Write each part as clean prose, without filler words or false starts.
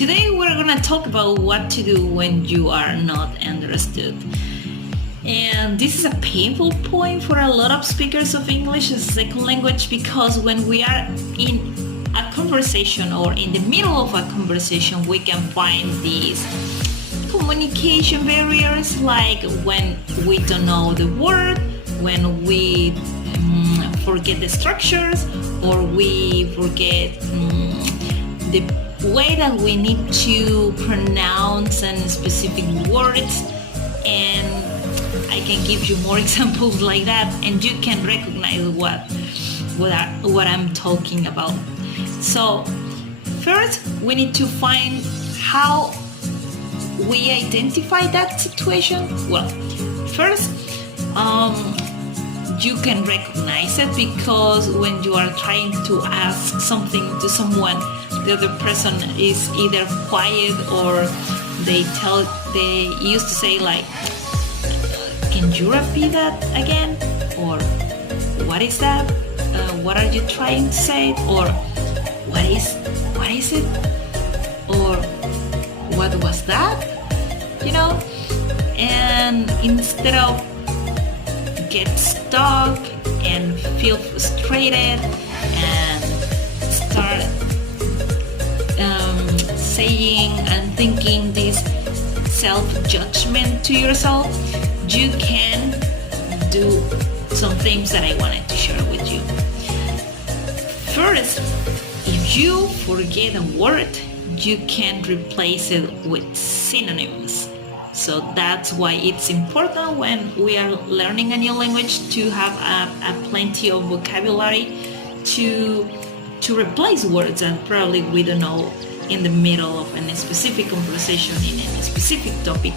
Today we're gonna talk about what to do when you are not understood. And this is a painful point for a lot of speakers of English as a second language, because when we are in a conversation or in the middle of a conversation, we can find these communication barriers, like when we don't know the word, when we forget the structures, or we forget the way that we need to pronounce and specific words. And I can give you more examples like that, and you can recognize what I'm talking about. So first, we need to find how we identify that situation. Well, first, you can recognize it because when you are trying to ask something to someone, the other person is either quiet or they used to say like, can you repeat that again? Or what is that? What are you trying to say? Or what is it? Or what was that? And instead of get stuck and feel frustrated and start saying and thinking this self-judgment to yourself, you can do some things that I wanted to share with you. First, if you forget a word, you can replace it with synonyms. So that's why it's important when we are learning a new language to have a plenty of vocabulary to replace words that probably we don't know in the middle of a specific conversation in a specific topic.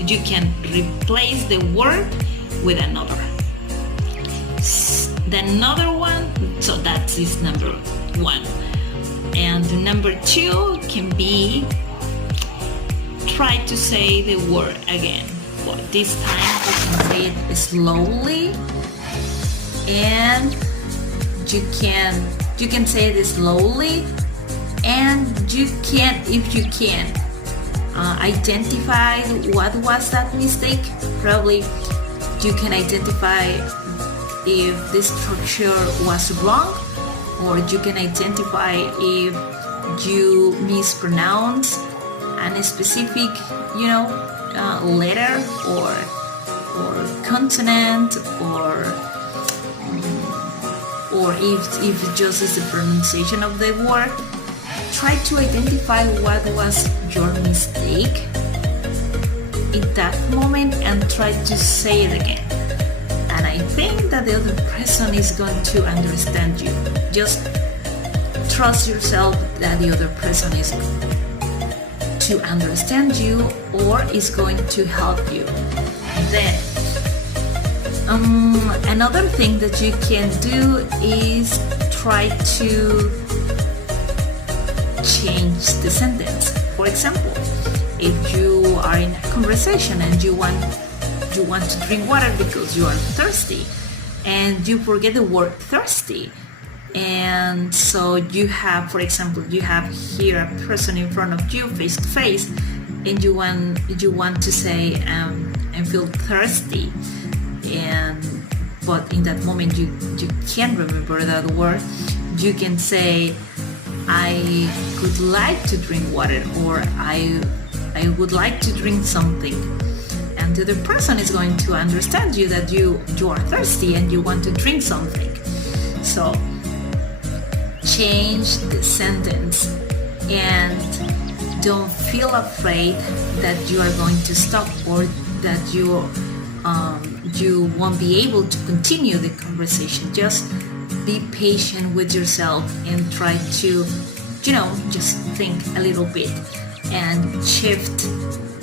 You can replace the word with another. The another one, so that is number one. And number two can be try to say the word again. But this time you can say it slowly, and you can say it slowly, and you can, if you can, identify what was that mistake. Probably you can identify if the structure was wrong, or you can identify if you mispronounce a specific letter or consonant, or if just is the pronunciation of the word. Try to identify what was your mistake in that moment and try to say it again. And I think that the other person is going to understand you. Just trust yourself that the other person is to understand you or is going to help you. Then another thing that you can do is try to change the sentence. For example, if you are in a conversation and you want to drink water because you are thirsty and you forget the word thirsty, and so you have, for example, you have here a person in front of you face to face, and you want to say I feel thirsty, but in that moment you can't remember that word. You can say I would like to drink water, or I would like to drink something, and the other person is going to understand you that you are thirsty and you want to drink something. So change the sentence and don't feel afraid that you are going to stop or that you won't be able to continue the conversation. Just be patient with yourself and try to just think a little bit and shift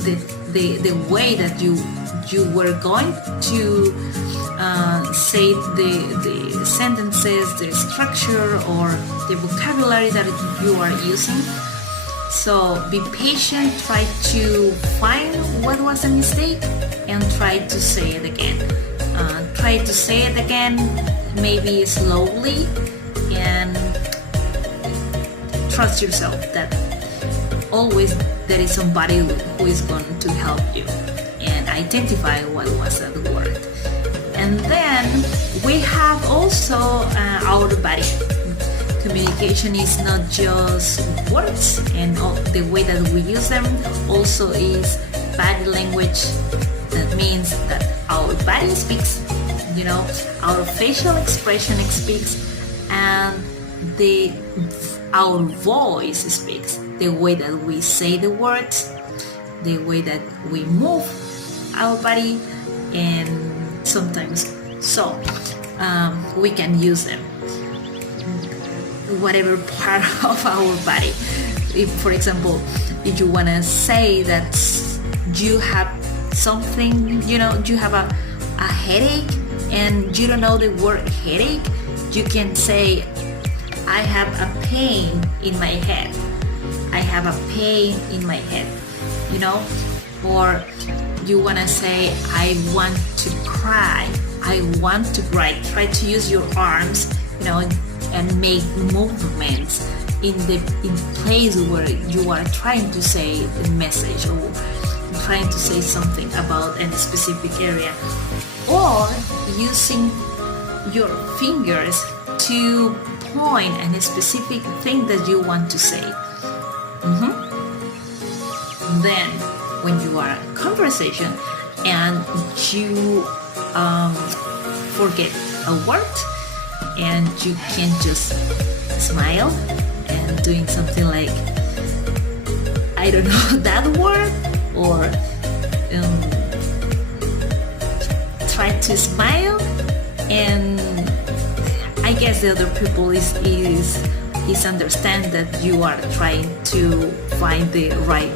the way that you were going to say the sentences, the structure, or the vocabulary that you are using. So be patient, try to find what was a mistake and try to say it again. Try to say it again, maybe slowly, and trust yourself that always there is somebody who is going to help you and identify what was that word. And then we have also our body. Communication is not just words, and the way that we use them also is body language. That means that our body speaks, our facial expression speaks, and our voice speaks. The way that we say the words, the way that we move our body, and sometimes we can use them, whatever part of our body. If, for example, if you want to say that you have something, you have a headache and you don't know the word headache, you can say, I have a pain in my head. I have a pain in my head, or you want to say, I want to cry. I want to cry. Try to use your arms, and make movements in place where you are trying to say the message or trying to say something about a specific area, or using your fingers to point at a specific thing that you want to say. Then when you are in conversation and you forget a word and you can just smile and doing something like, I don't know that word, or try to smile, and I guess the other people is understand that you are trying to find the right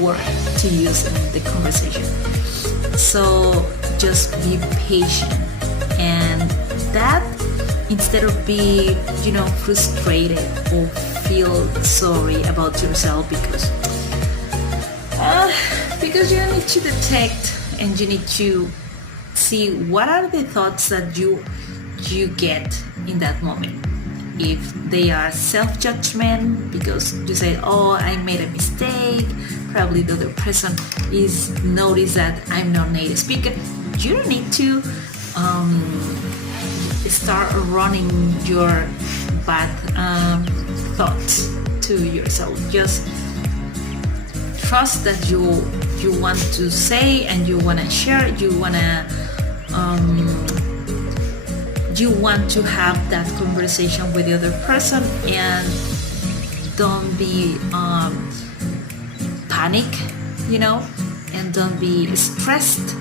word to use in the conversation. So just be patient, and that instead of being frustrated or feel sorry about yourself because you need to detect and you need to see what are the thoughts that you get in that moment. If they are self-judgment because you say, oh, I made a mistake, probably the other person is notice that I'm not native speaker, you don't need to start running your bad thoughts to yourself. Just trust that you want to say and you want to share, you want to have that conversation with the other person, and don't be panic, and don't be stressed,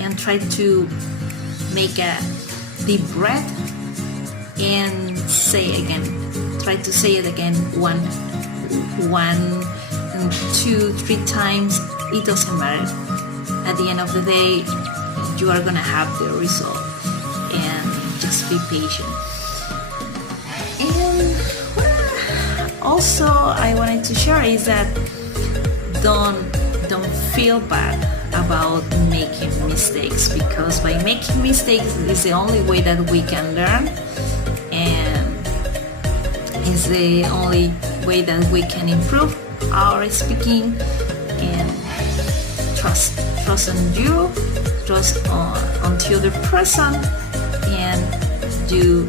and try to make a deep breath and say again. Try to say it again one and 2, 3 times. It doesn't matter. At the end of the day, you are gonna have the result, and just be patient. And also I wanted to share is that don't feel bad about making mistakes, because by making mistakes is the only way that we can learn, and is the only way that we can improve our speaking. And trust on you, trust on the other person, and you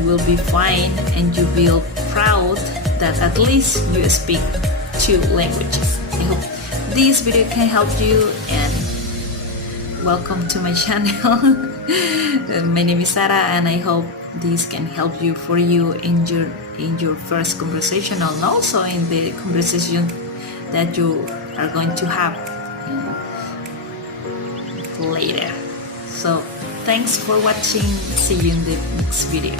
will be fine, and you feel proud that at least you speak 2 languages. I hope this video can help you, and welcome to my channel. My name is Sara, and I hope this can help you in your first conversation, and also in the conversation that you are going to have later. So thanks for watching. See you in the next video.